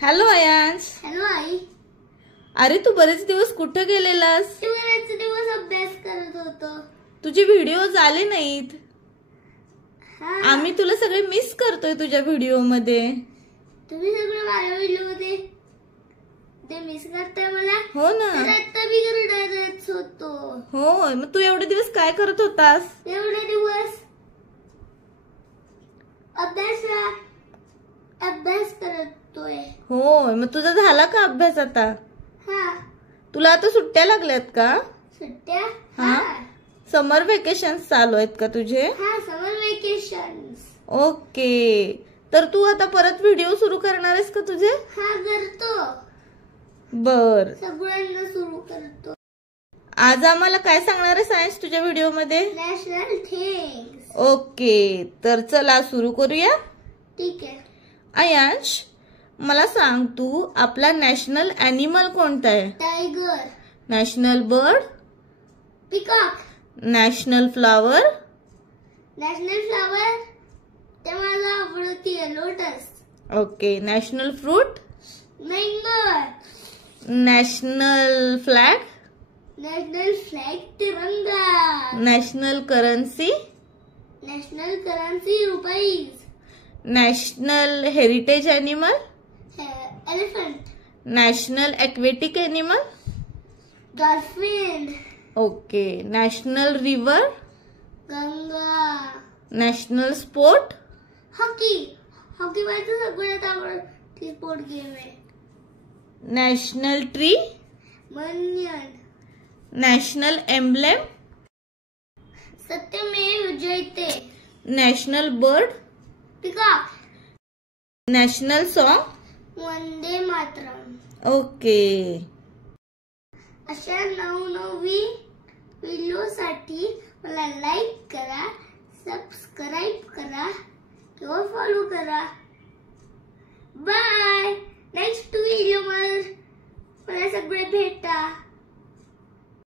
Hello Ayansh. Hello आई. अरे तू बरेच दिवस कुठे गेलेलास? बरेच दिवस अभ्यास करत होतो. तुझे व्हिडिओज आले नाहीत. आम्ही तुला सगळे मिस करतोय तुझ्या व्हिडिओ मध्ये. तुम्ही सगळे माझ्या व्हिडिओ मध्ये ते मिस करताय मला? हो ना. आता मी करणारच होतो. हो, मग तू एवढे दिवस काय करत होतास? एवढे दिवस अभ्यास करतोय. हो, मग तुझा झाला का अभ्यास आता? हा. तुला आता सुट्ट्या लागल्यात का? सुट्ट्या? हा. समर वेकेशन चालू आहेत का तुझे? हा, समर वेकेशन. ओके, तर तू आता परत व्हिडिओ सुरू करणार आहेस का तुझे? हा, करतो. बर, सगळ्यांना सुरू करतो. आज आम्हाला काय सांगणार आहे सायन्स तुझ्या व्हिडिओ मध्ये? National things. ओके, तर चला सुरू करूया. ठीक आहे. अयांश, मला सांग तू आपला नॅशनल ॲनिमल कोणता आहे? Tiger. National bird? Peacock. National flower? National flower ते मला आवडते, lotus. Okay, national fruit? Mango. National flag? National flag Tiranga. National currency? National currency रुपये. National heritage animal? Elephant. National aquatic animal? Dolphin. Okay, national river? Ganga. National sport? Hockey. Hockey माझं सगळ्यात आवडती sport game आहे. National tree? मन्यन. National emblem? Satyamev Jayate. National bird? Peacock. National song? Vande Mataram. Okay. अशा नवनवीन व्हिडिओसाठी मला लाईक करा, सबस्क्राईब करा किंवा फॉलो करा. बाय. नेक्स्ट व्हिडिओ मला सगळे भेटा.